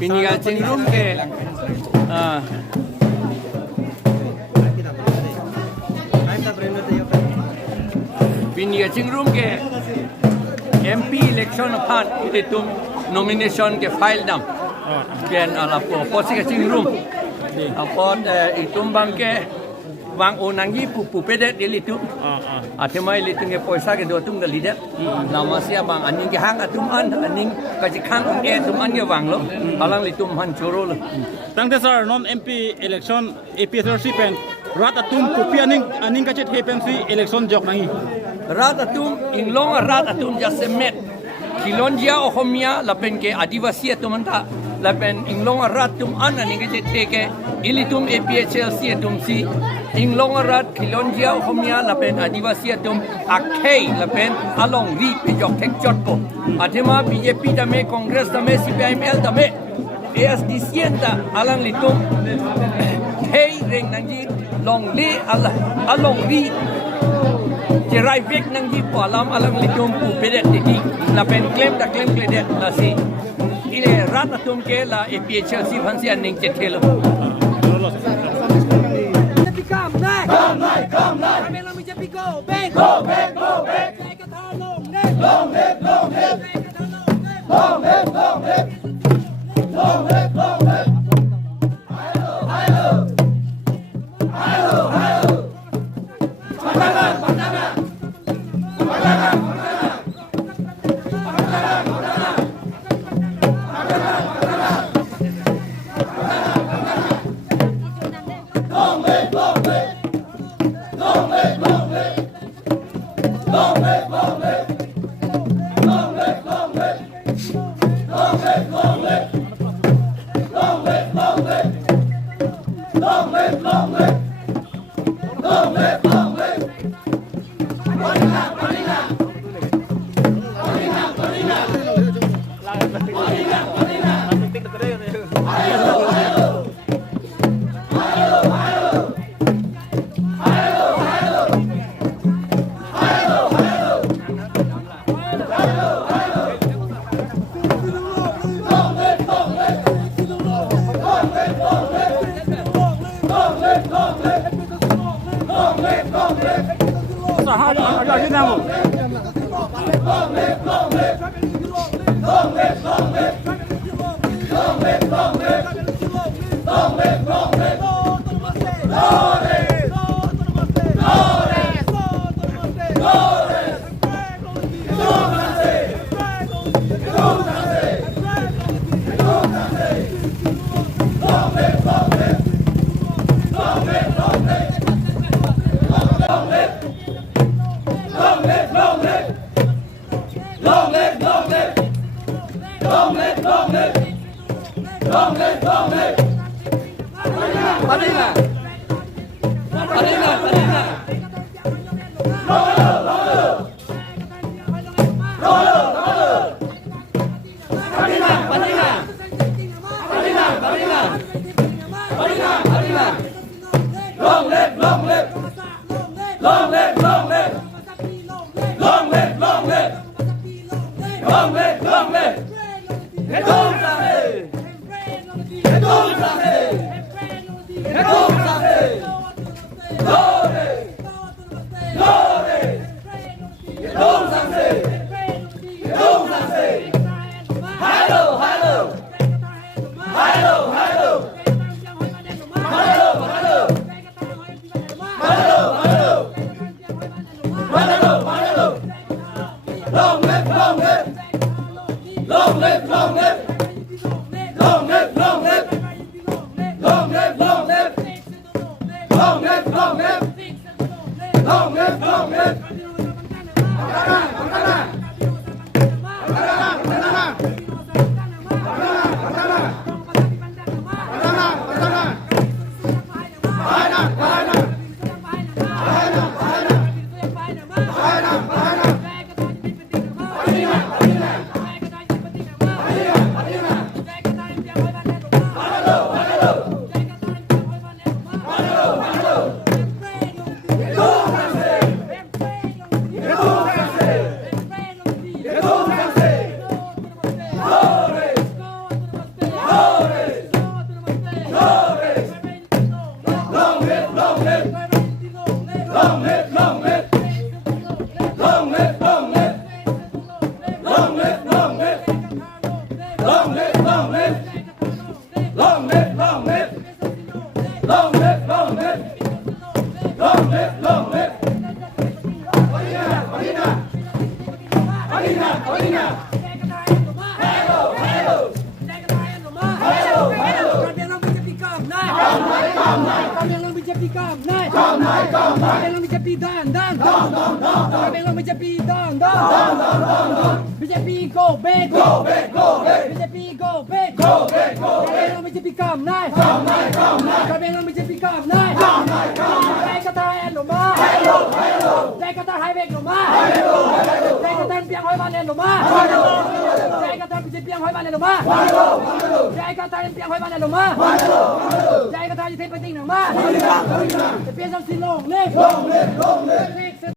Piniga cingrum ke Piniga cingrum ke MP election pan itu nomination ke file dam kian ala posisi ke cingrum apot itu bangke bang onangi pupu pedet dilitu atemai litu ke poisa ke dua tung dalida nama sia bang aning ke hang atuman aning kaji khang tuman ke bang lo alang litu man choro lo tang te sir nom MP election APSRC pen rat atum pupi aning kache hepen si election jok nangi rat atum inglong rat atum jasemet kilonjia ohomia lapen ke adivasi atuman ta lapen inglong rat tum an aning kache teke ilitum APHLC atum si inglong rat kilonjia ohomia lapen adivasi atum akhei lapen along ri pe jok tek jot ko atema BJP dame Congress dame CPIML dame ASDC ta alang litum hei reng nangji long li along ri jerai vek nangji po alam alang litum pu pedet tiki lapen claim kledet la si ile rat atum ke la APHLC phansi aning chethelo Come back! Come back! Come back! Kami lang BJP go back! Go back! Go back! Kathar long live! Long live! Long live! Long live! Long live! Long live! Long live! Hello! Hello! Hello! Hello! Pandangan! Pandangan! Pandangan! come night. Kami lang BJP dan. Kami lang BJP dan. BJP go back. BJP go back. Kami lang BJP come night. Kami lang BJP come night. Jai Kathar and Luma. Jai Kathar highway Luma. Jai Kathar piang hoi man and Luma. Jai Kathar BJP piang hoi man and Luma. Jai Kathar piang hoi man and Luma. Jai Kathar you take pating Luma. The peasants long live.